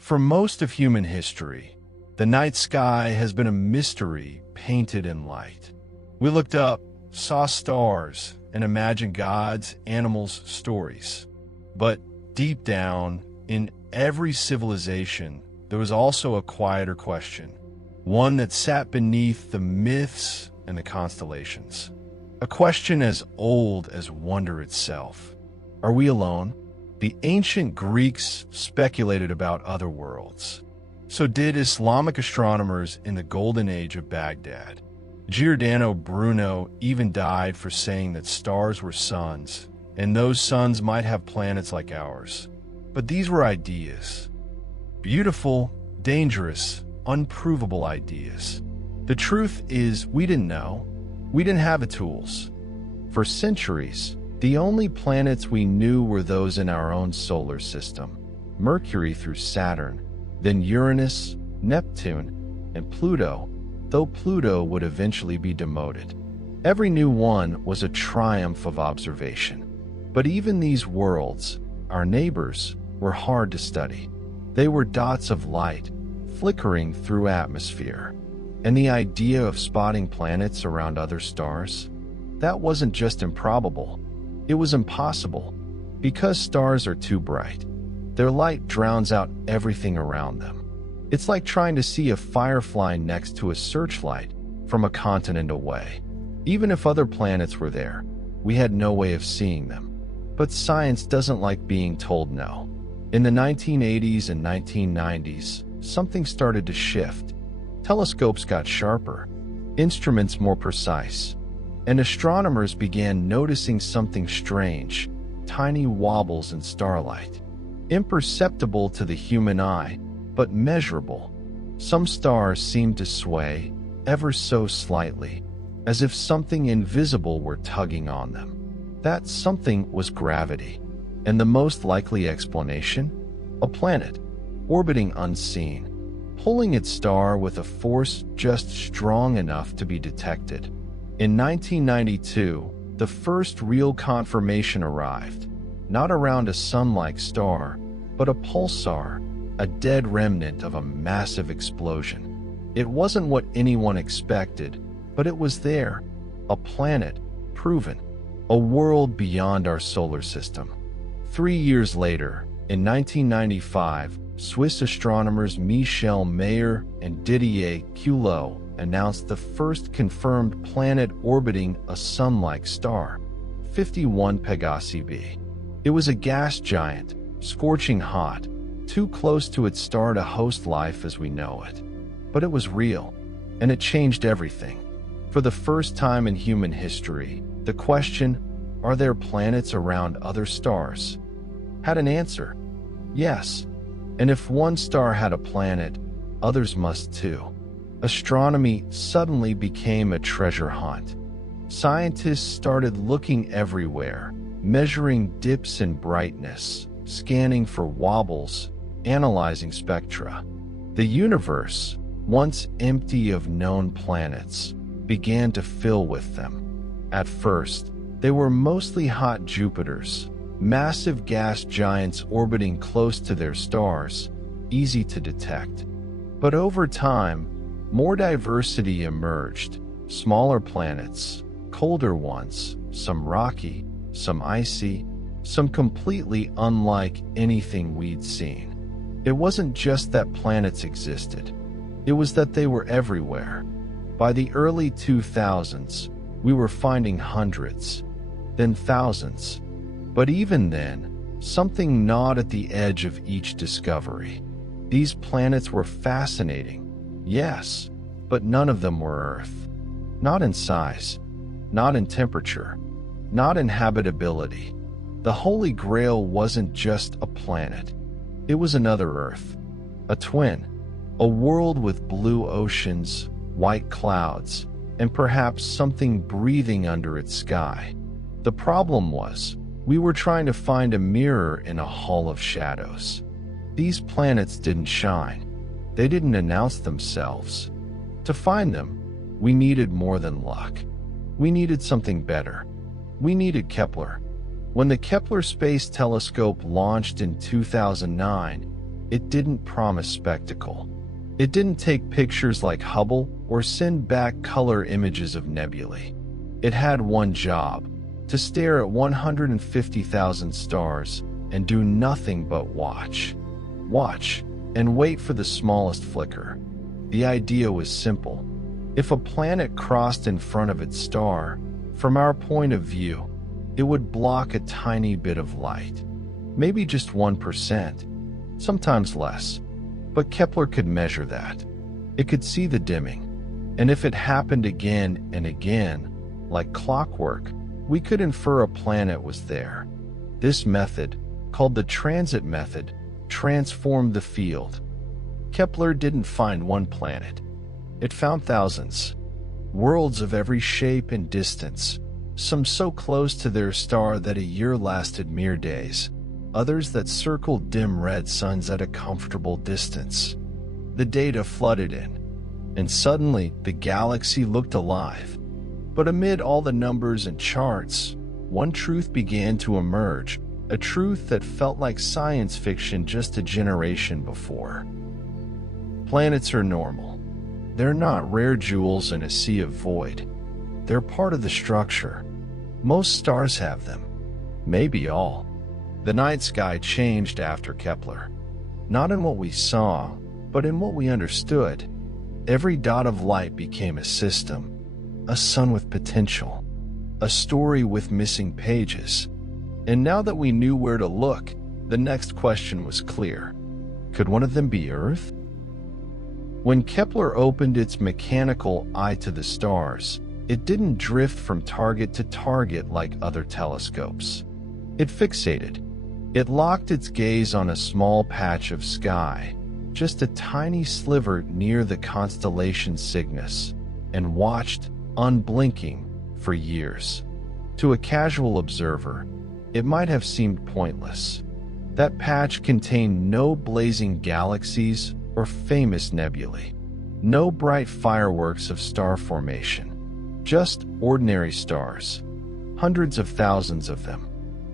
For most of human history, the night sky has been a mystery painted in light. We looked up, saw stars, and imagined gods, animals, stories. But deep down, in every civilization, there was also a quieter question, one that sat beneath the myths and the constellations. A question as old as wonder itself. Are we alone? The ancient Greeks speculated about other worlds. So did Islamic astronomers in the Golden Age of Baghdad. Giordano Bruno even died for saying that stars were suns, and those suns might have planets like ours. But these were ideas. Beautiful, dangerous, unprovable ideas. The truth is, we didn't know. We didn't have the tools. For centuries, the only planets we knew were those in our own solar system. Mercury through Saturn, then Uranus, Neptune, and Pluto, though Pluto would eventually be demoted. Every new one was a triumph of observation. But even these worlds, our neighbors, were hard to study. They were dots of light, flickering through atmosphere. And the idea of spotting planets around other stars? That wasn't just improbable. It was impossible. Because stars are too bright, their light drowns out everything around them. It's like trying to see a firefly next to a searchlight from a continent away. Even if other planets were there, we had no way of seeing them. But science doesn't like being told no. In the 1980s and 1990s, something started to shift. Telescopes got sharper, instruments more precise, and astronomers began noticing something strange, tiny wobbles in starlight. Imperceptible to the human eye, but measurable. Some stars seemed to sway, ever so slightly, as if something invisible were tugging on them. That something was gravity, and the most likely explanation? A planet, orbiting unseen, pulling its star with a force just strong enough to be detected. In 1992, the first real confirmation arrived, not around a sun-like star, but a pulsar, a dead remnant of a massive explosion. It wasn't what anyone expected, but it was there, a planet, proven, a world beyond our solar system. 3 years later, in 1995, Swiss astronomers Michel Mayor and Didier Queloz announced the first confirmed planet orbiting a sun-like star, 51 Pegasi b. It was a gas giant, scorching hot, too close to its star to host life as we know it. But it was real, and it changed everything. For the first time in human history, the question, are there planets around other stars, had an answer. Yes. And if one star had a planet, others must too. Astronomy suddenly became a treasure hunt. Scientists started looking everywhere, measuring dips in brightness, scanning for wobbles, analyzing spectra. The universe, once empty of known planets, began to fill with them. At first, they were mostly hot Jupiters, massive gas giants orbiting close to their stars, easy to detect. But over time, more diversity emerged. Smaller planets, colder ones, some rocky, some icy, some completely unlike anything we'd seen. It wasn't just that planets existed. It was that they were everywhere. By the early 2000s, we were finding hundreds, then thousands. But even then, something gnawed at the edge of each discovery. These planets were fascinating, yes, but none of them were Earth. Not in size, not in temperature, not in habitability. The Holy Grail wasn't just a planet. It was another Earth, a twin, a world with blue oceans, white clouds, and perhaps something breathing under its sky. The problem was, we were trying to find a mirror in a hall of shadows. These planets didn't shine. They didn't announce themselves. To find them, we needed more than luck. We needed something better. We needed Kepler. When the Kepler Space Telescope launched in 2009, it didn't promise spectacle. It didn't take pictures like Hubble or send back color images of nebulae. It had one job: to stare at 150,000 stars and do nothing but watch. Watch, and wait for the smallest flicker. The idea was simple. If a planet crossed in front of its star, from our point of view, it would block a tiny bit of light. Maybe just 1%, sometimes less. But Kepler could measure that. It could see the dimming. And if it happened again and again, like clockwork, we could infer a planet was there. This method, called the transit method, transformed the field. Kepler didn't find one planet. It found thousands. Worlds of every shape and distance, some so close to their star that a year lasted mere days, others that circled dim red suns at a comfortable distance. The data flooded in, and suddenly the galaxy looked alive. But amid all the numbers and charts, one truth began to emerge, a truth that felt like science fiction just a generation before. Planets are normal. They're not rare jewels in a sea of void. They're part of the structure. Most stars have them. Maybe all. The night sky changed after Kepler. Not in what we saw, but in what we understood. Every dot of light became a system, a sun with potential, a story with missing pages. And now that we knew where to look, the next question was clear. Could one of them be Earth? When Kepler opened its mechanical eye to the stars, it didn't drift from target to target like other telescopes. It fixated. It locked its gaze on a small patch of sky, just a tiny sliver near the constellation Cygnus, and watched, unblinking, for years. To a casual observer, it might have seemed pointless. That patch contained no blazing galaxies or famous nebulae, no bright fireworks of star formation, just ordinary stars, hundreds of thousands of them.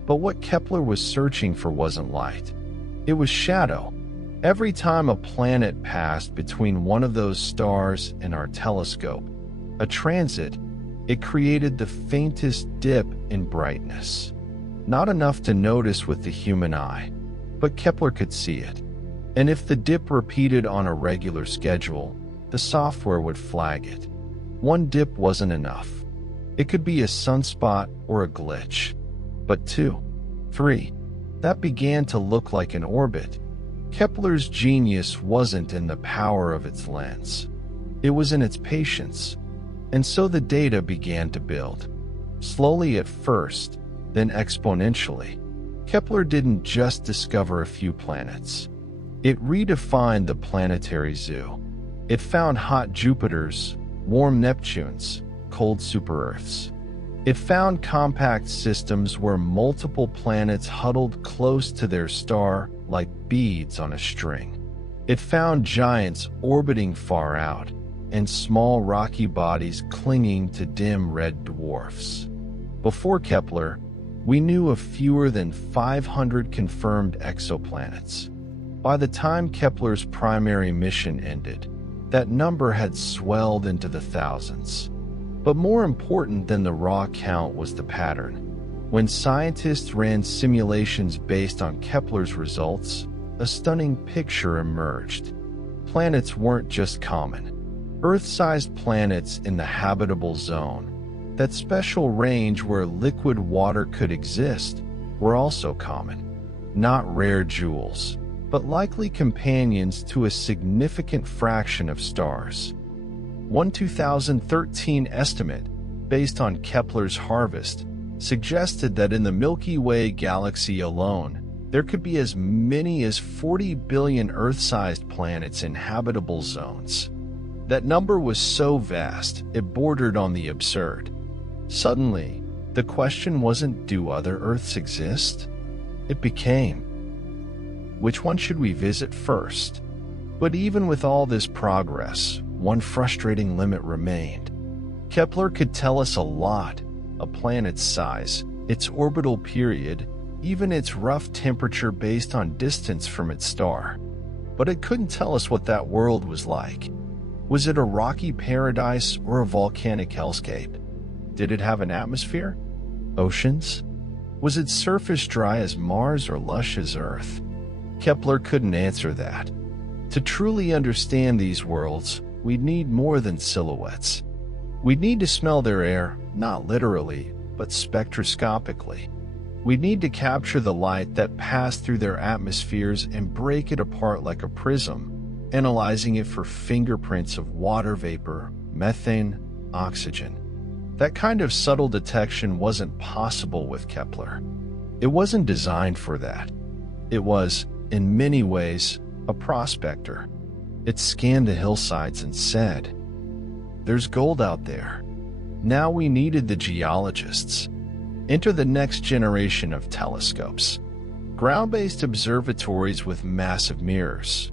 But what Kepler was searching for wasn't light. It was shadow. Every time a planet passed between one of those stars and our telescope, a transit, it created the faintest dip in brightness. Not enough to notice with the human eye, but Kepler could see it. And if the dip repeated on a regular schedule, the software would flag it. One dip wasn't enough. It could be a sunspot or a glitch. But 2, 3, that began to look like an orbit. Kepler's genius wasn't in the power of its lens. It was in its patience. And so the data began to build. Slowly at first, then exponentially. Kepler didn't just discover a few planets. It redefined the planetary zoo. It found hot Jupiters, warm Neptunes, cold super-Earths. It found compact systems where multiple planets huddled close to their star like beads on a string. It found giants orbiting far out, and small rocky bodies clinging to dim red dwarfs. Before Kepler, we knew of fewer than 500 confirmed exoplanets. By the time Kepler's primary mission ended, that number had swelled into the thousands. But more important than the raw count was the pattern. When scientists ran simulations based on Kepler's results, a stunning picture emerged. Planets weren't just common. Earth-sized planets in the habitable zone, that special range where liquid water could exist, were also common. Not rare jewels, but likely companions to a significant fraction of stars. One 2013 estimate, based on Kepler's harvest, suggested that in the Milky Way galaxy alone, there could be as many as 40 billion Earth-sized planets in habitable zones. That number was so vast, it bordered on the absurd. Suddenly, the question wasn't, do other Earths exist? It became, which one should we visit first? But even with all this progress, one frustrating limit remained. Kepler could tell us a lot: a planet's size, its orbital period, even its rough temperature based on distance from its star. but it couldn't tell us what that world was like. Was it a rocky paradise or a volcanic hellscape? Did it have an atmosphere? Oceans? Was its surface dry as Mars or lush as Earth? Kepler couldn't answer that. To truly understand these worlds, we'd need more than silhouettes. We'd need to smell their air, not literally, but spectroscopically. We'd need to capture the light that passed through their atmospheres and break it apart like a prism, analyzing it for fingerprints of water vapor, methane, oxygen. That kind of subtle detection wasn't possible with Kepler. It wasn't designed for that. It was, in many ways, a prospector. It scanned the hillsides and said, "There's gold out there." Now we needed the geologists. Enter the next generation of telescopes. Ground-based observatories with massive mirrors.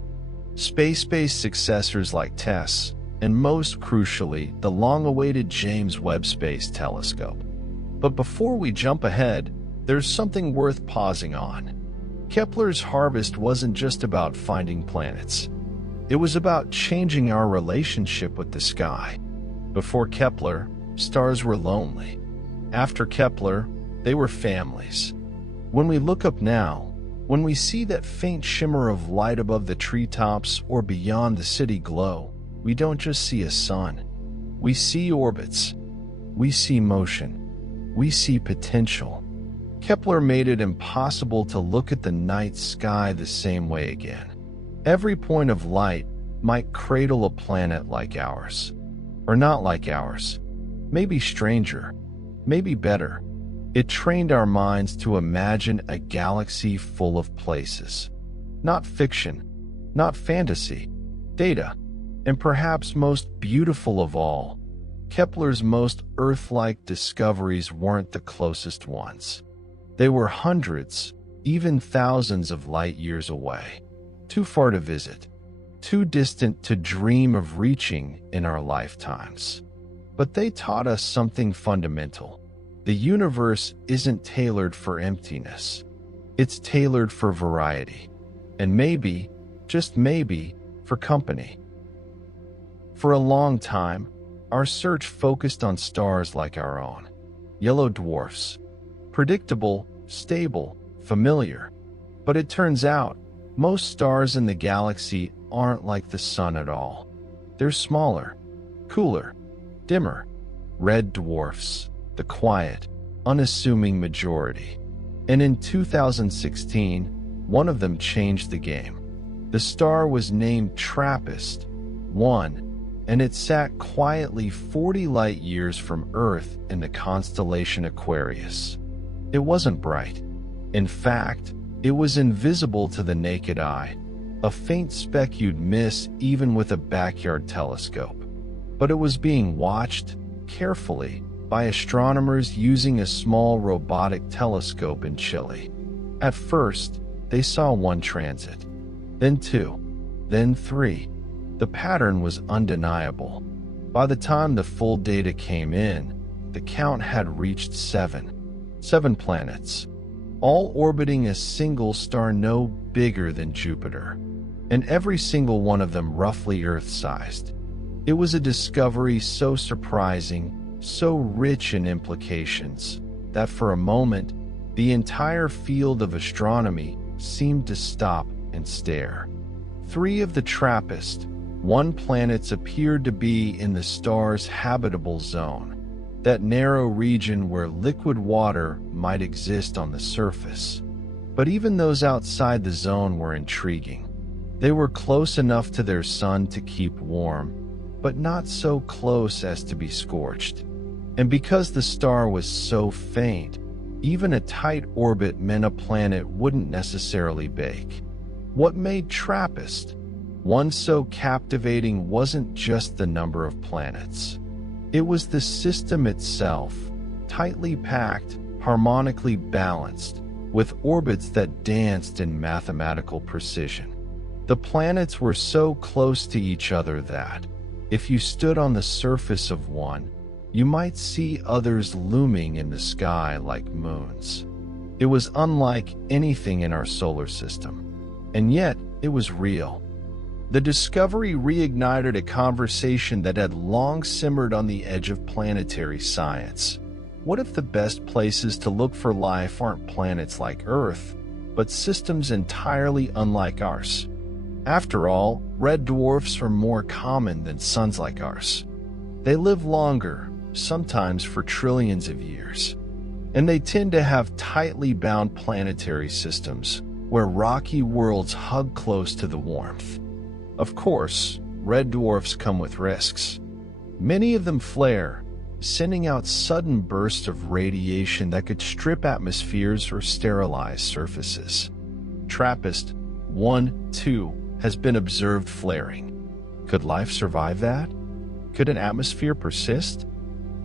Space-based successors like TESS, and most crucially, the long-awaited James Webb Space Telescope. But before we jump ahead, there's something worth pausing on. Kepler's harvest wasn't just about finding planets. It was about changing our relationship with the sky. Before Kepler, stars were lonely. After Kepler, they were families. When we look up now, when we see that faint shimmer of light above the treetops or beyond the city glow, we don't just see a sun. We see orbits. We see motion. We see potential. Kepler made it impossible to look at the night sky the same way again. Every point of light might cradle a planet like ours. Or not like ours. Maybe stranger. Maybe better. It trained our minds to imagine a galaxy full of places. Not fiction, not fantasy, data, and perhaps most beautiful of all, Kepler's most Earth-like discoveries weren't the closest ones. They were hundreds, even thousands of light years away. Too far to visit, too distant to dream of reaching in our lifetimes. But they taught us something fundamental. The universe isn't tailored for emptiness. It's tailored for variety. And maybe, just maybe, for company. For a long time, our search focused on stars like our own. Yellow dwarfs. Predictable, stable, familiar. But it turns out, most stars in the galaxy aren't like the sun at all. They're smaller, cooler, dimmer. Red dwarfs. The quiet, unassuming majority. And in 2016, one of them changed the game. The star was named TRAPPIST-1, and it sat quietly 40 light years from Earth in the constellation Aquarius. It wasn't bright. In fact, it was invisible to the naked eye, a faint speck you'd miss even with a backyard telescope. But it was being watched, carefully, by astronomers using a small robotic telescope in Chile. At first, they saw one transit, then two, then three. The pattern was undeniable. By the time the full data came in, the count had reached seven planets, all orbiting a single star no bigger than Jupiter, and every single one of them roughly Earth-sized. It was a discovery so surprising, so rich in implications, that for a moment, the entire field of astronomy seemed to stop and stare. 3 of the TRAPPIST-1 planets appeared to be in the star's habitable zone, that narrow region where liquid water might exist on the surface. But even those outside the zone were intriguing. They were close enough to their sun to keep warm, but not so close as to be scorched. And because the star was so faint, even a tight orbit meant a planet wouldn't necessarily bake. What made TRAPPIST-1 so captivating wasn't just the number of planets. It was the system itself, tightly packed, harmonically balanced, with orbits that danced in mathematical precision. The planets were so close to each other that, if you stood on the surface of one, you might see others looming in the sky like moons. It was unlike anything in our solar system, and yet it was real. The discovery reignited a conversation that had long simmered on the edge of planetary science. What if the best places to look for life aren't planets like Earth, but systems entirely unlike ours? After all, red dwarfs are more common than suns like ours. They live longer, sometimes for trillions of years, and they tend to have tightly bound planetary systems where rocky worlds hug close to the warmth. Of course, red dwarfs come with risks. Many of them flare, sending out sudden bursts of radiation that could strip atmospheres or sterilize surfaces. TRAPPIST-1-2 has been observed flaring. Could life survive that? Could an atmosphere persist?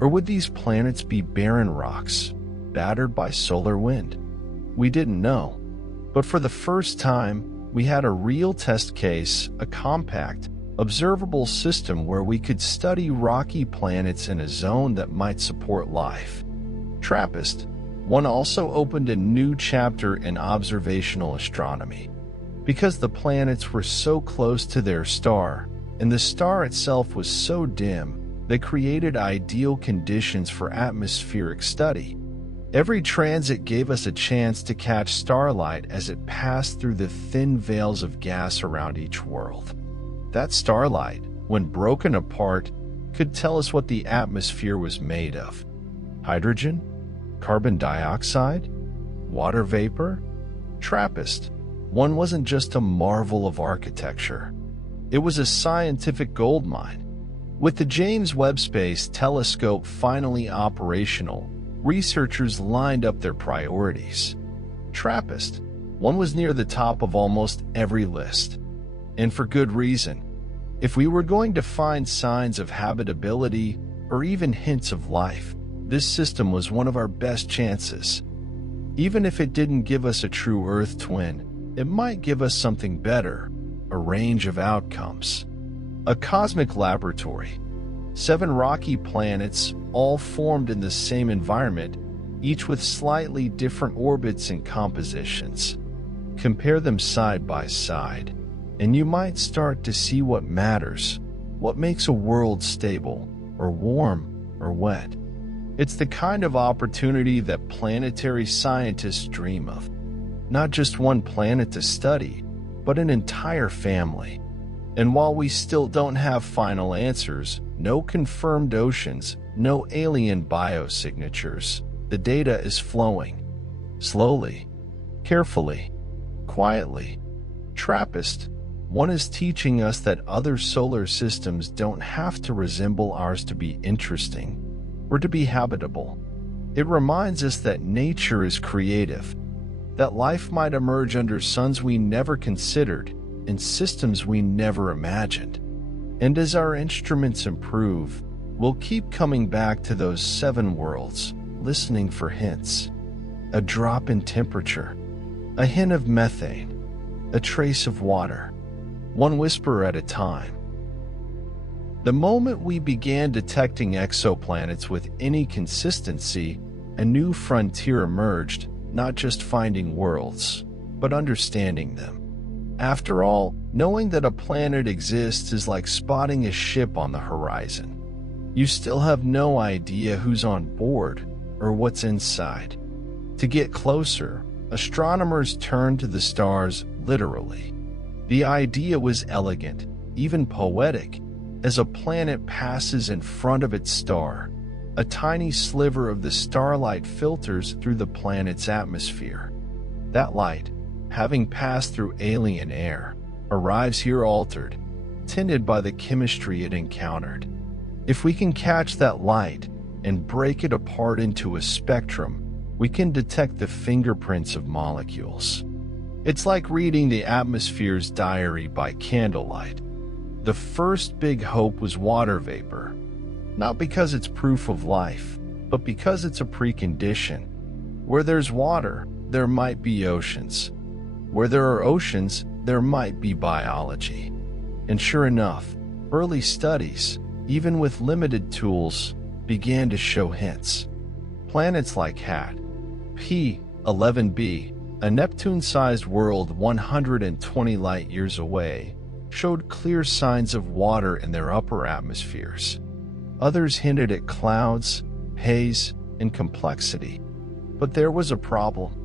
Or would these planets be barren rocks, battered by solar wind? We didn't know. But for the first time, we had a real test case, a compact, observable system where we could study rocky planets in a zone that might support life. TRAPPIST-1 also opened a new chapter in observational astronomy. Because the planets were so close to their star, and the star itself was so dim, they created ideal conditions for atmospheric study. Every transit gave us a chance to catch starlight as it passed through the thin veils of gas around each world. That starlight, when broken apart, could tell us what the atmosphere was made of. Hydrogen? Carbon dioxide? Water vapor? TRAPPIST-1 wasn't just a marvel of architecture. It was a scientific goldmine. With the James Webb Space Telescope finally operational, researchers lined up their priorities. TRAPPIST-1 was near the top of almost every list. And for good reason. If we were going to find signs of habitability or even hints of life, this system was one of our best chances. Even if it didn't give us a true Earth twin, it might give us something better, a range of outcomes. A cosmic laboratory. 7 rocky planets, all formed in the same environment, each with slightly different orbits and compositions. Compare them side by side, and you might start to see what matters, what makes a world stable, or warm, or wet. It's the kind of opportunity that planetary scientists dream of. Not just one planet to study, but an entire family. And while we still don't have final answers, no confirmed oceans, no alien biosignatures, the data is flowing. Slowly, carefully, quietly. TRAPPIST-1 is teaching us that other solar systems don't have to resemble ours to be interesting or to be habitable. It reminds us that nature is creative, that life might emerge under suns we never considered and systems we never imagined. And as our instruments improve, we'll keep coming back to those 7 worlds, listening for hints. A drop in temperature, a hint of methane, a trace of water, one whisper at a time. The moment we began detecting exoplanets with any consistency, a new frontier emerged, not just finding worlds, but understanding them. After all, knowing that a planet exists is like spotting a ship on the horizon. You still have no idea who's on board or what's inside. To get closer, astronomers turned to the stars literally. The idea was elegant, even poetic. As a planet passes in front of its star, a tiny sliver of the starlight filters through the planet's atmosphere. That light, having passed through alien air, arrives here altered, tinted by the chemistry it encountered. If we can catch that light and break it apart into a spectrum, we can detect the fingerprints of molecules. It's like reading the atmosphere's diary by candlelight. The first big hope was water vapor, not because it's proof of life, but because it's a precondition. Where there's water, there might be oceans. Where there are oceans, there might be biology. And sure enough, early studies, even with limited tools, began to show hints. Planets like HAT, P11b, a Neptune-sized world 120 light-years away, showed clear signs of water in their upper atmospheres. Others hinted at clouds, haze, and complexity. But there was a problem.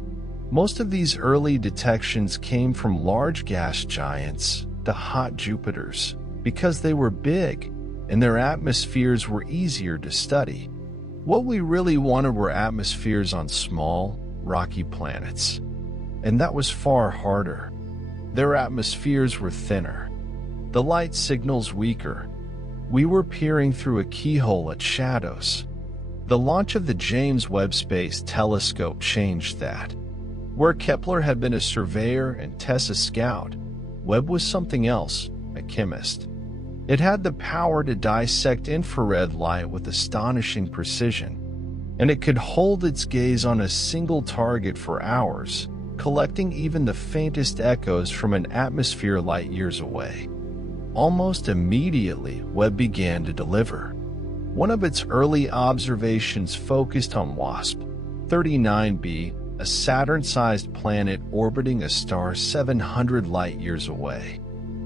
Most of these early detections came from large gas giants, the hot Jupiters, because they were big and their atmospheres were easier to study. What we really wanted were atmospheres on small, rocky planets. And that was far harder. Their atmospheres were thinner, the light signals weaker. We were peering through a keyhole at shadows. The launch of the James Webb Space Telescope changed that. Where Kepler had been a surveyor and Tess a scout, Webb was something else, a chemist. It had the power to dissect infrared light with astonishing precision, and it could hold its gaze on a single target for hours, collecting even the faintest echoes from an atmosphere light years away. Almost immediately, Webb began to deliver. One of its early observations focused on WASP 39b, a Saturn-sized planet orbiting a star 700 light-years away.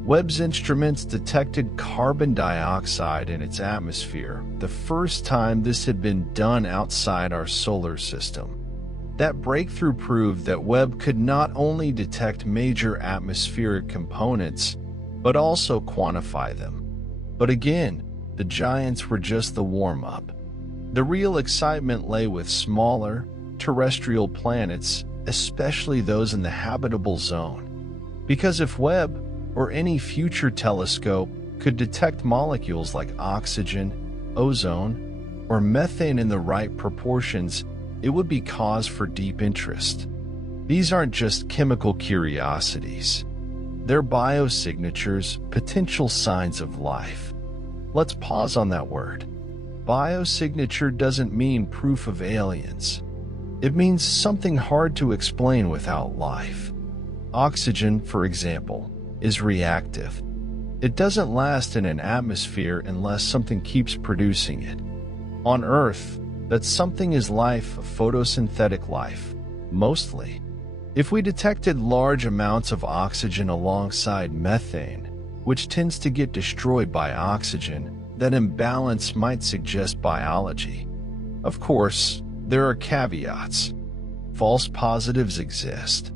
Webb's instruments detected carbon dioxide in its atmosphere, the first time this had been done outside our solar system. That breakthrough proved that Webb could not only detect major atmospheric components, but also quantify them. But again, the giants were just the warm-up. The real excitement lay with smaller, terrestrial planets, especially those in the habitable zone. Because if Webb, or any future telescope, could detect molecules like oxygen, ozone, or methane in the right proportions, it would be cause for deep interest. These aren't just chemical curiosities. They're biosignatures, potential signs of life. Let's pause on that word. Biosignature doesn't mean proof of aliens. It means something hard to explain without life. Oxygen, for example, is reactive. It doesn't last in an atmosphere unless something keeps producing it. On Earth, that something is life, photosynthetic life, mostly. If we detected large amounts of oxygen alongside methane, which tends to get destroyed by oxygen, that imbalance might suggest biology. Of course, there are caveats. False positives exist.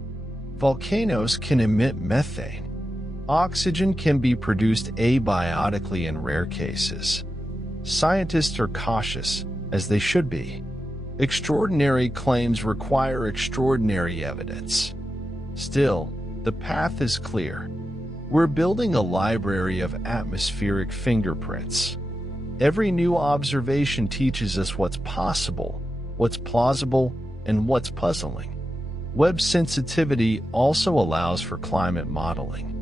Volcanoes can emit methane. Oxygen can be produced abiotically in rare cases. Scientists are cautious, as they should be. Extraordinary claims require extraordinary evidence. Still, the path is clear. We're building a library of atmospheric fingerprints. Every new observation teaches us what's possible, what's plausible, and what's puzzling. Webb's sensitivity also allows for climate modeling.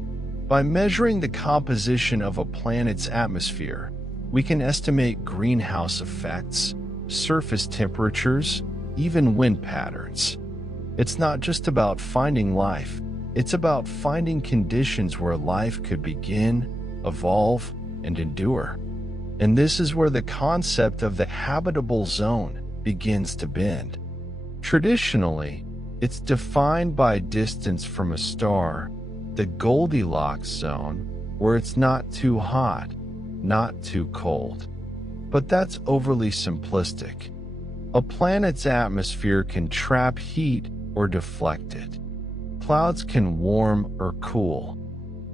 By measuring the composition of a planet's atmosphere, we can estimate greenhouse effects, surface temperatures, even wind patterns. It's not just about finding life, it's about finding conditions where life could begin, evolve, and endure. And this is where the concept of the habitable zone begins to bend. Traditionally, it's defined by distance from a star, the Goldilocks zone, where it's not too hot, not too cold. But that's overly simplistic. A planet's atmosphere can trap heat or deflect it. Clouds can warm or cool.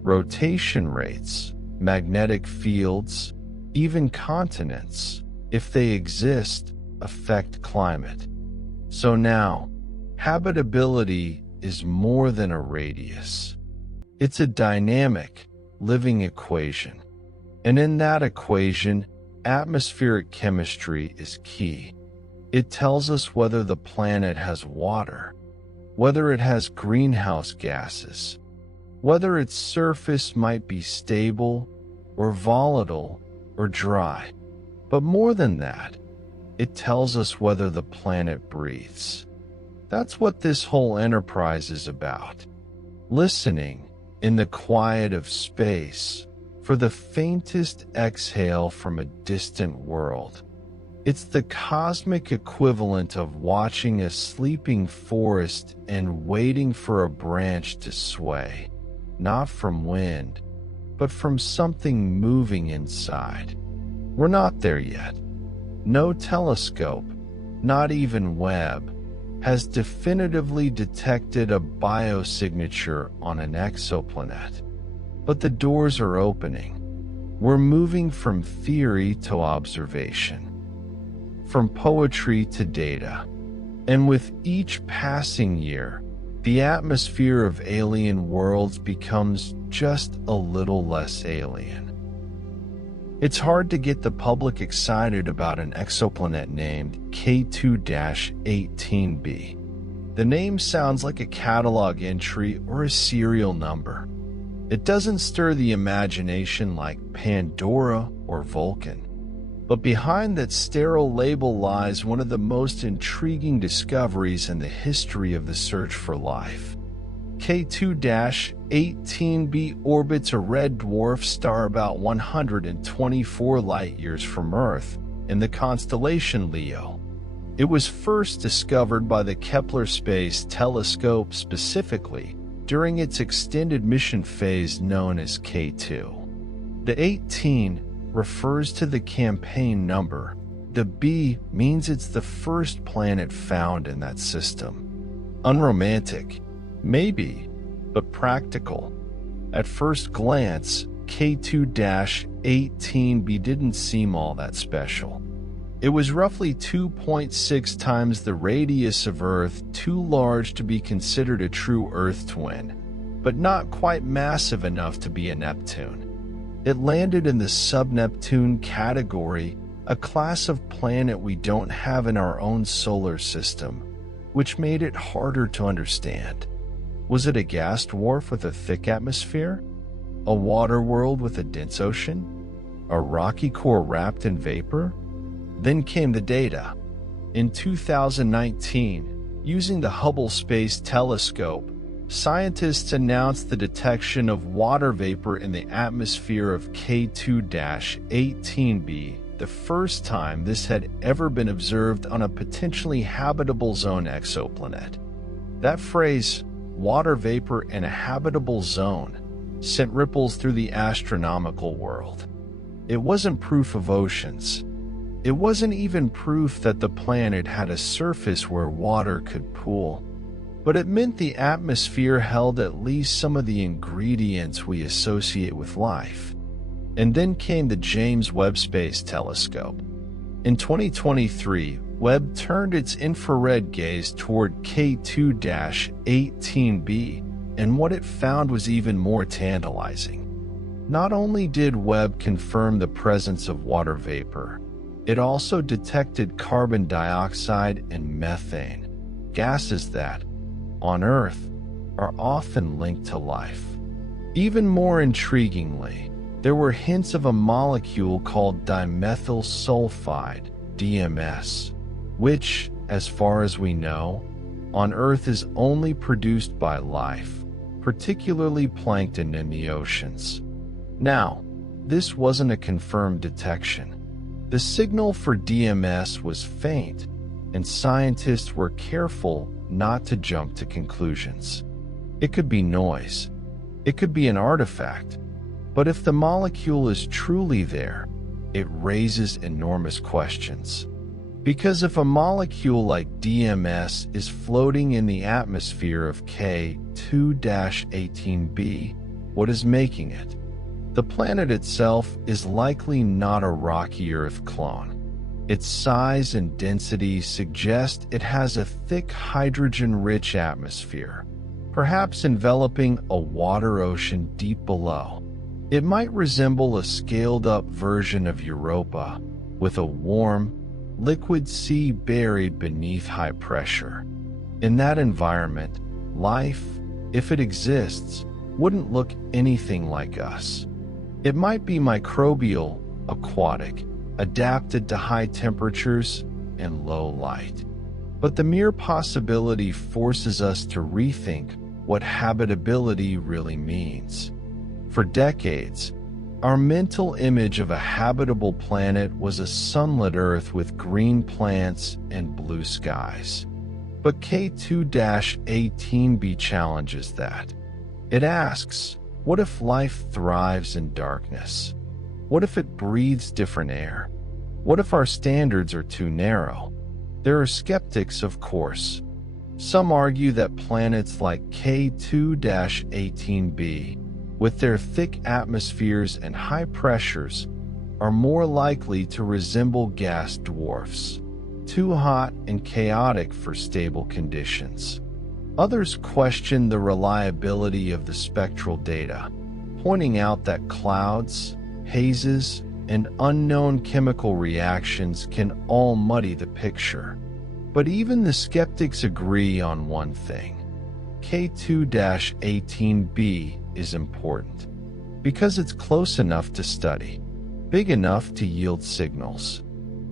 Rotation rates, magnetic fields, even continents, if they exist, affect climate. So now, habitability is more than a radius. It's a dynamic, living equation. And in that equation, atmospheric chemistry is key. It tells us whether the planet has water, whether it has greenhouse gases, whether its surface might be stable or volatile or dry. But more than that, it tells us whether the planet breathes. That's what this whole enterprise is about. Listening in the quiet of space for the faintest exhale from a distant world. It's the cosmic equivalent of watching a sleeping forest and waiting for a branch to sway, not from wind, but from something moving inside. We're not there yet. No telescope, not even Webb, has definitively detected a biosignature on an exoplanet. But the doors are opening. We're moving from theory to observation, from poetry to data. And with each passing year, the atmosphere of alien worlds becomes just a little less alien. It's hard to get the public excited about an exoplanet named K2-18b. The name sounds like a catalog entry or a serial number. It doesn't stir the imagination like Pandora or Vulcan. But behind that sterile label lies one of the most intriguing discoveries in the history of the search for life. K2-18b orbits a red dwarf star about 124 light-years from Earth in the constellation Leo. It was first discovered by the Kepler Space Telescope specifically during its extended mission phase known as K2. The 18 refers to the campaign number. The B means it's the first planet found in that system. Unromantic, maybe, but practical. At first glance, K2-18b didn't seem all that special. It was roughly 2.6 times the radius of Earth, too large to be considered a true Earth twin, but not quite massive enough to be a Neptune. It landed in the sub-Neptune category, a class of planet we don't have in our own solar system, which made it harder to understand. Was it a gas dwarf with a thick atmosphere? A water world with a dense ocean? A rocky core wrapped in vapor? Then came the data. In 2019, using the Hubble Space Telescope, scientists announced the detection of water vapor in the atmosphere of K2-18b, the first time this had ever been observed on a potentially habitable zone exoplanet. That phrase, water vapor in a habitable zone, sent ripples through the astronomical world. It wasn't proof of oceans. It wasn't even proof that the planet had a surface where water could pool. But it meant the atmosphere held at least some of the ingredients we associate with life. And then came the James Webb Space Telescope. In 2023, Webb turned its infrared gaze toward K2-18b, and what it found was even more tantalizing. Not only did Webb confirm the presence of water vapor, it also detected carbon dioxide and methane, gases that, on Earth, are often linked to life. Even more intriguingly, there were hints of a molecule called dimethyl sulfide, DMS, which, as far as we know, on Earth is only produced by life, particularly plankton in the oceans. Now, this wasn't a confirmed detection. The signal for DMS was faint, and scientists were careful not to jump to conclusions. It could be noise. It could be an artifact. But if the molecule is truly there, it raises enormous questions. Because if a molecule like DMS is floating in the atmosphere of K2-18b, what is making it? The planet itself is likely not a rocky Earth clone. Its size and density suggest it has a thick hydrogen-rich atmosphere, perhaps enveloping a water ocean deep below. It might resemble a scaled-up version of Europa, with a warm, liquid sea buried beneath high pressure. In that environment, life, if it exists, wouldn't look anything like us. It might be microbial, aquatic, adapted to high temperatures and low light. But the mere possibility forces us to rethink what habitability really means. For decades, our mental image of a habitable planet was a sunlit Earth with green plants and blue skies. But K2-18b challenges that. It asks, What if life thrives in darkness? What if it breathes different air? What if our standards are too narrow? There are skeptics, of course. Some argue that planets like K2-18b, with their thick atmospheres and high pressures, are more likely to resemble gas dwarfs, too hot and chaotic for stable conditions. Others question the reliability of the spectral data, pointing out that clouds, hazes, and unknown chemical reactions can all muddy the picture. But even the skeptics agree on one thing. K2-18b is important because it's close enough to study, big enough to yield signals,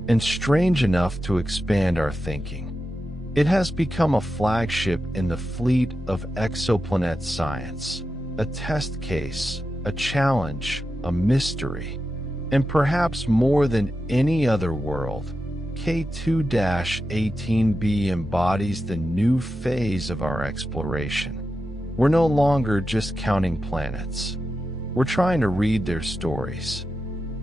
and strange enough to expand our thinking. It has become a flagship in the fleet of exoplanet science, a test case, a challenge, a mystery. And perhaps more than any other world, K2-18b embodies the new phase of our exploration. We're no longer just counting planets. We're trying to read their stories.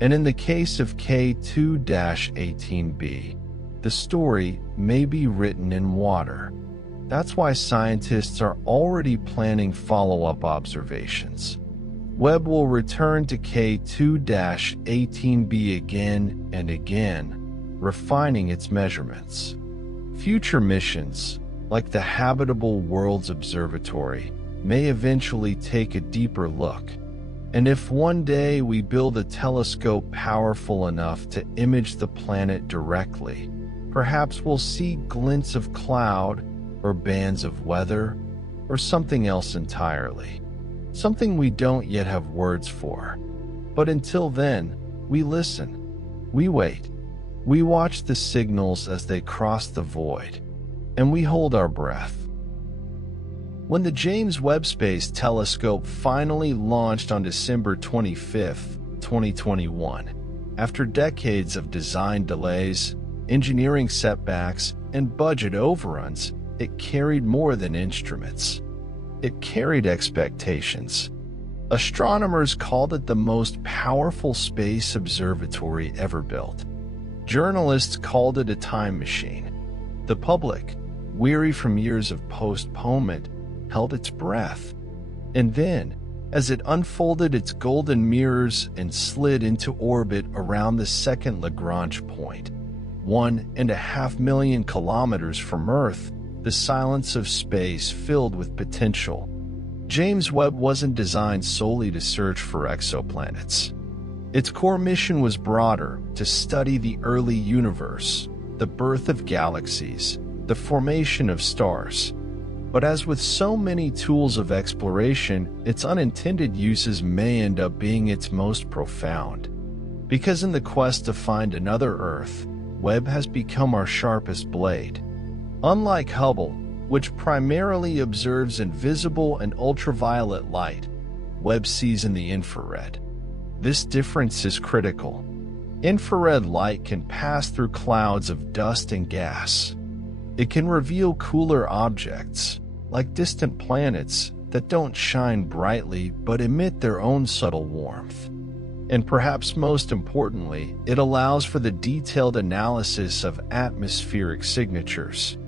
And in the case of K2-18b, the story may be written in water. That's why scientists are already planning follow-up observations. Webb will return to K2-18b again and again, refining its measurements. Future missions, like the Habitable Worlds Observatory, may eventually take a deeper look. And if one day we build a telescope powerful enough to image the planet directly, perhaps we'll see glints of cloud, or bands of weather, or something else entirely. Something we don't yet have words for. But until then, we listen. We wait. We watch the signals as they cross the void. And we hold our breath. When the James Webb Space Telescope finally launched on December 25, 2021, after decades of design delays, engineering setbacks, and budget overruns, it carried more than instruments. It carried expectations. Astronomers called it the most powerful space observatory ever built. Journalists called it a time machine. The public, weary from years of postponement, held its breath. And then, as it unfolded its golden mirrors and slid into orbit around the second Lagrange point, 1.5 million kilometers from Earth, the silence of space filled with potential. James Webb wasn't designed solely to search for exoplanets. Its core mission was broader, to study the early universe, the birth of galaxies, the formation of stars. But as with so many tools of exploration, its unintended uses may end up being its most profound. Because in the quest to find another Earth, Webb has become our sharpest blade. Unlike Hubble, which primarily observes invisible and ultraviolet light, Webb sees in the infrared. This difference is critical. Infrared light can pass through clouds of dust and gas. It can reveal cooler objects, like distant planets that don't shine brightly but emit their own subtle warmth. And perhaps most importantly, it allows for the detailed analysis of atmospheric signatures.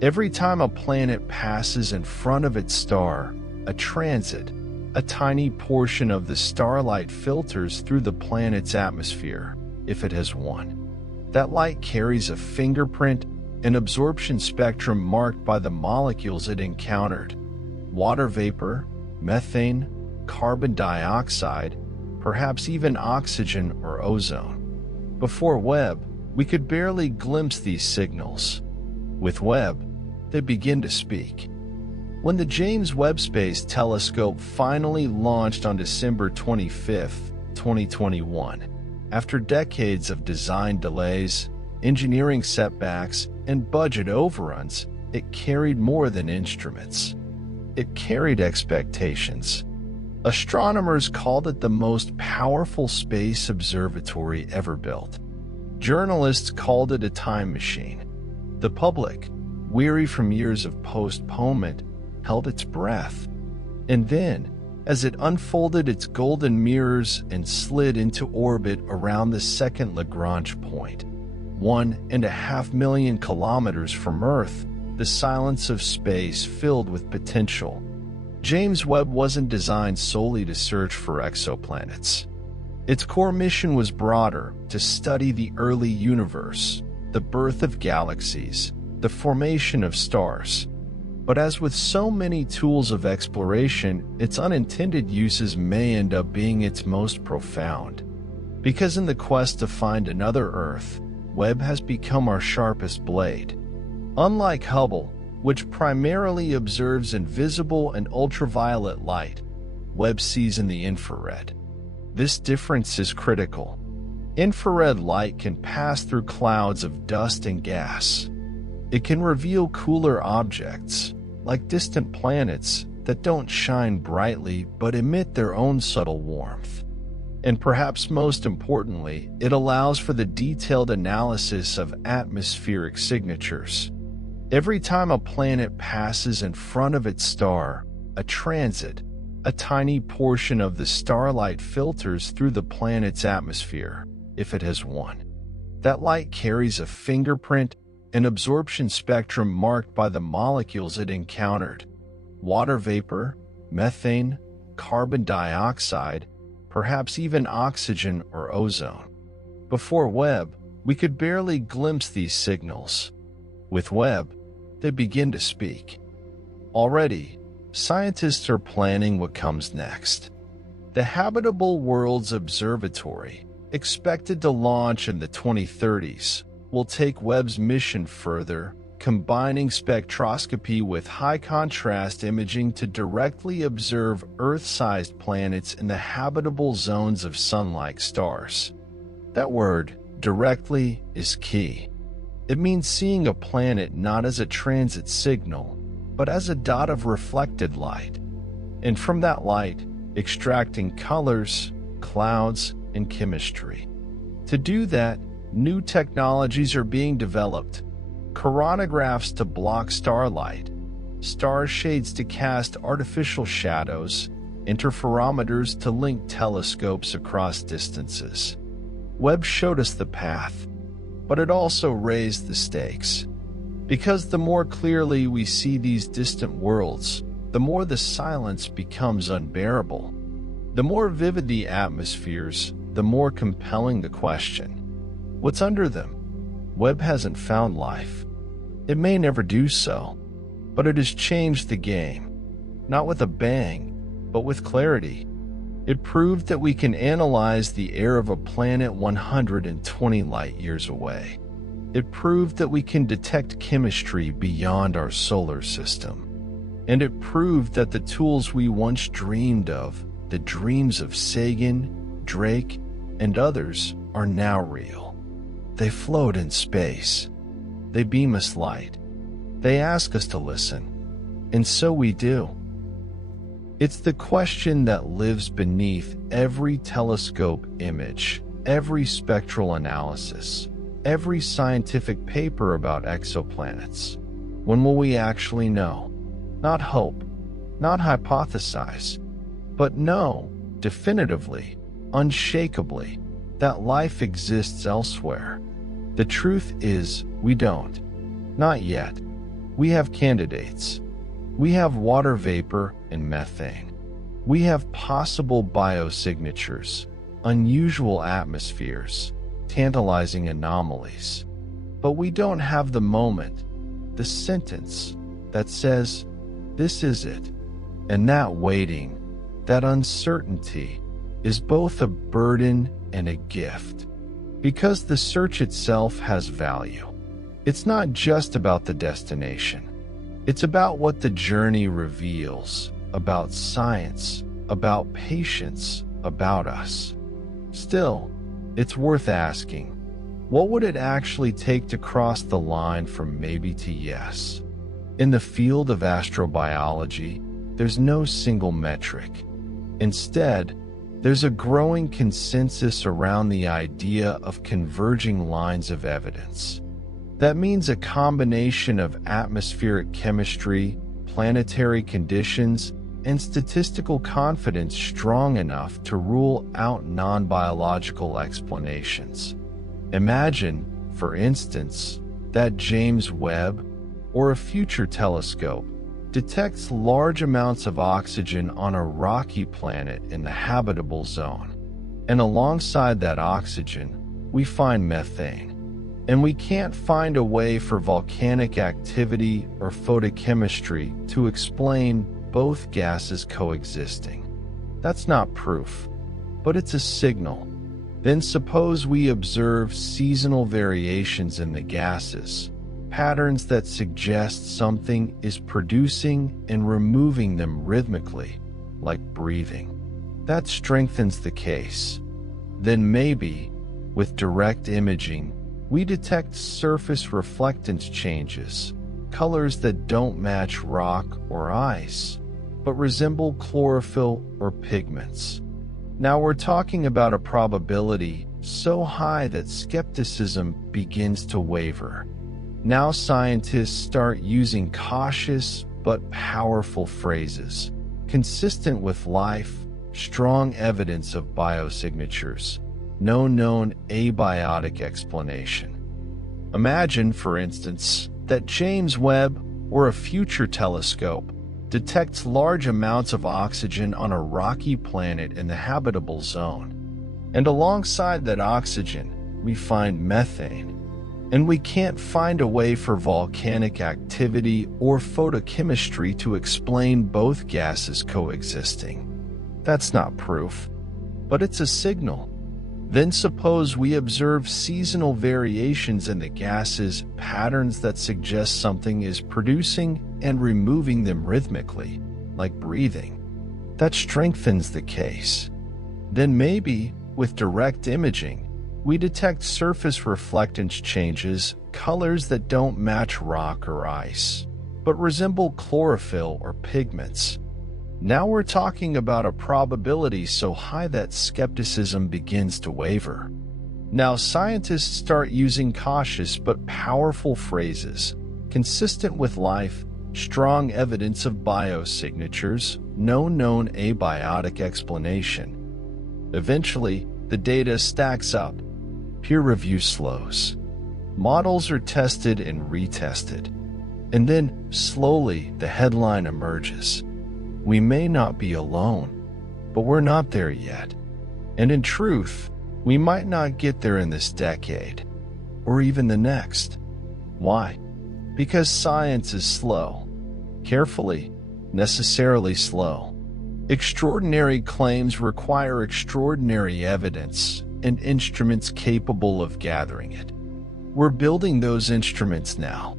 Every time a planet passes in front of its star, a transit, a tiny portion of the starlight filters through the planet's atmosphere, if it has one. That light carries a fingerprint, an absorption spectrum marked by the molecules it encountered: water vapor, methane, carbon dioxide, perhaps even oxygen or ozone. Before Webb, we could barely glimpse these signals. With Webb, they begin to speak. When the James Webb Space Telescope finally launched on December 25, 2021, after decades of design delays, engineering setbacks, and budget overruns, it carried more than instruments. It carried expectations. Astronomers called it the most powerful space observatory ever built. Journalists called it a time machine. The public, weary from years of postponement, held its breath. And then, as it unfolded its golden mirrors and slid into orbit around the second Lagrange point. 1.5 million kilometers from Earth, the silence of space filled with potential. James Webb wasn't designed solely to search for exoplanets. Its core mission was broader, to study the early universe, the birth of galaxies, the formation of stars. But as with so many tools of exploration, its unintended uses may end up being its most profound. Because in the quest to find another Earth, Webb has become our sharpest blade. Unlike Hubble, which primarily observes invisible and ultraviolet light, Webb sees in the infrared. This difference is critical. Infrared light can pass through clouds of dust and gas. It can reveal cooler objects, like distant planets that don't shine brightly but emit their own subtle warmth. And perhaps most importantly, it allows for the detailed analysis of atmospheric signatures. Every time a planet passes in front of its star, a transit, a tiny portion of the starlight filters through the planet's atmosphere, if it has one. That light carries a fingerprint, an absorption spectrum marked by the molecules it encountered: water vapor, methane, carbon dioxide, perhaps even oxygen or ozone. Before Webb, we could barely glimpse these signals. With Webb, they begin to speak. Already, scientists are planning what comes next. The Habitable Worlds Observatory, expected to launch in the 2030s, will take Webb's mission further, combining spectroscopy with high-contrast imaging to directly observe Earth-sized planets in the habitable zones of Sun-like stars. That word, directly, is key. It means seeing a planet not as a transit signal, but as a dot of reflected light, and from that light, extracting colors, clouds, and chemistry. To do that, new technologies are being developed: coronagraphs to block starlight, star shades to cast artificial shadows, interferometers to link telescopes across distances. Webb showed us the path, but it also raised the stakes. Because the more clearly we see these distant worlds, the more the silence becomes unbearable. The more vivid the atmospheres, the more compelling the question: what's under them? Webb hasn't found life. It may never do so, but it has changed the game. Not with a bang, but with clarity. It proved that we can analyze the air of a planet 120 light-years away. It proved that we can detect chemistry beyond our solar system. And it proved that the tools we once dreamed of, the dreams of Sagan, Drake, and others, are now real. They float in space. They beam us light. They ask us to listen. And so we do. It's the question that lives beneath every telescope image, every spectral analysis, every scientific paper about exoplanets. When will we actually know? Not hope, not hypothesize, but know, definitively, unshakably, that life exists elsewhere. The truth is, we don't. Not yet. We have candidates. We have water vapor and methane. We have possible biosignatures, unusual atmospheres, tantalizing anomalies. But we don't have the moment, the sentence that says, this is it. And that waiting, that uncertainty, is both a burden and a gift. Because the search itself has value. It's not just about the destination. It's about what the journey reveals, about science, about patience, about us. Still, it's worth asking, what would it actually take to cross the line from maybe to yes? In the field of astrobiology, there's no single metric. Instead, there's a growing consensus around the idea of converging lines of evidence. That means a combination of atmospheric chemistry, planetary conditions, and statistical confidence strong enough to rule out non-biological explanations. Imagine, for instance, that James Webb, or a future telescope, detects large amounts of oxygen on a rocky planet in the habitable zone. And alongside that oxygen, we find methane. And we can't find a way for volcanic activity or photochemistry to explain both gases coexisting. That's not proof, but it's a signal. Then suppose we observe seasonal variations in the gases, patterns that suggest something is producing and removing them rhythmically, like breathing. That strengthens the case. Then maybe, with direct imaging, we detect surface reflectance changes, colors that don't match rock or ice, but resemble chlorophyll or pigments. Now we're talking about a probability so high that skepticism begins to waver. Now scientists start using cautious but powerful phrases, consistent with life, strong evidence of biosignatures, no known abiotic explanation. Imagine, for instance, that James Webb, or a future telescope, detects large amounts of oxygen on a rocky planet in the habitable zone. And alongside that oxygen, we find methane. And we can't find a way for volcanic activity or photochemistry to explain both gases coexisting. That's not proof, but it's a signal. Then suppose we observe seasonal variations in the gases, patterns that suggest something is producing and removing them rhythmically, like breathing. That strengthens the case. Then maybe, with direct imaging, we detect surface reflectance changes, colors that don't match rock or ice, but resemble chlorophyll or pigments. Now we're talking about a probability so high that skepticism begins to waver. Now scientists start using cautious but powerful phrases, consistent with life, strong evidence of biosignatures, no known abiotic explanation. Eventually, the data stacks up. Peer review slows. Models are tested and retested. And then, slowly, the headline emerges. We may not be alone, but we're not there yet. And in truth, we might not get there in this decade, or even the next. Why? Because science is slow. Carefully, necessarily slow. Extraordinary claims require extraordinary evidence and instruments capable of gathering it. We're building those instruments now.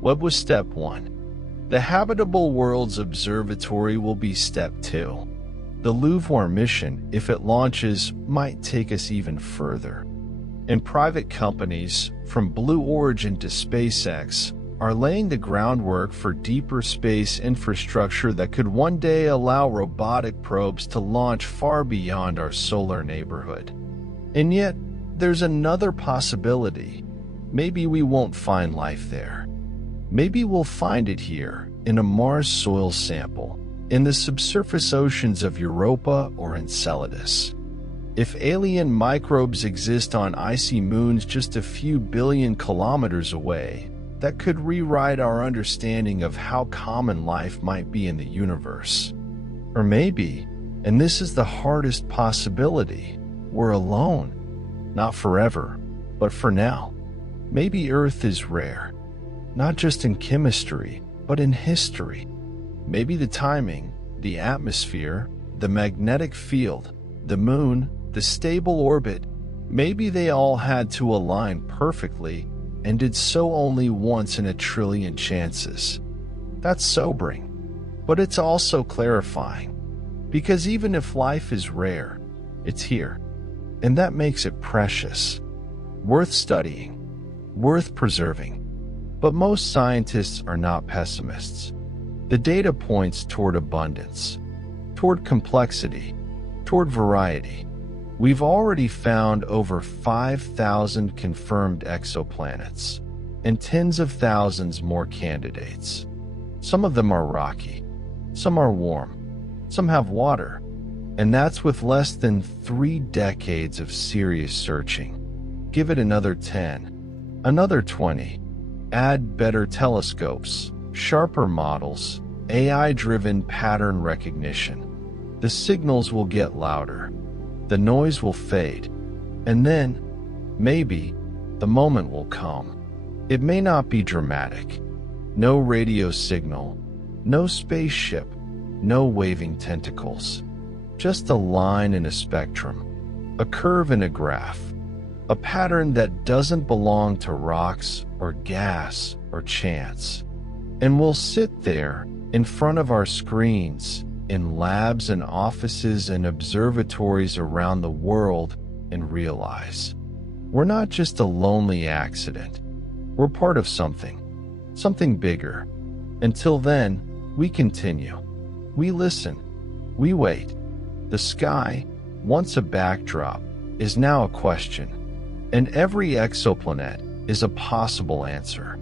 Webb was step 1. The Habitable Worlds Observatory will be step 2. The Louvre mission, if it launches, might take us even further. And private companies, from Blue Origin to SpaceX, are laying the groundwork for deeper space infrastructure that could one day allow robotic probes to launch far beyond our solar neighborhood. And yet, there's another possibility. Maybe we won't find life there. Maybe we'll find it here, in a Mars soil sample, in the subsurface oceans of Europa or Enceladus. If alien microbes exist on icy moons just a few billion kilometers away, that could rewrite our understanding of how common life might be in the universe. Or maybe, and this is the hardest possibility, we're alone. Not forever, but for now. Maybe Earth is rare. Not just in chemistry, but in history. Maybe the timing, the atmosphere, the magnetic field, the moon, the stable orbit, maybe they all had to align perfectly and did so only once in a trillion chances. That's sobering, but it's also clarifying. Because even if life is rare, it's here. And that makes it precious, worth studying, worth preserving. But most scientists are not pessimists. The data points toward abundance, toward complexity, toward variety. We've already found over 5,000 confirmed exoplanets, and tens of thousands more candidates. Some of them are rocky, some are warm, Some have water, and that's with less than 3 decades of serious searching. Give it another 10, another 20. Add better telescopes, sharper models, AI-driven pattern recognition. The signals will get louder, the noise will fade, and then, maybe, the moment will come. It may not be dramatic. No radio signal, no spaceship, no waving tentacles. Just a line in a spectrum, a curve in a graph, a pattern that doesn't belong to rocks or gas or chance. And we'll sit there in front of our screens, in labs and offices and observatories around the world, and realize we're not just a lonely accident. We're part of something bigger. Until then, we continue. We listen. We wait. The sky, once a backdrop, is now a question, and every exoplanet is a possible answer.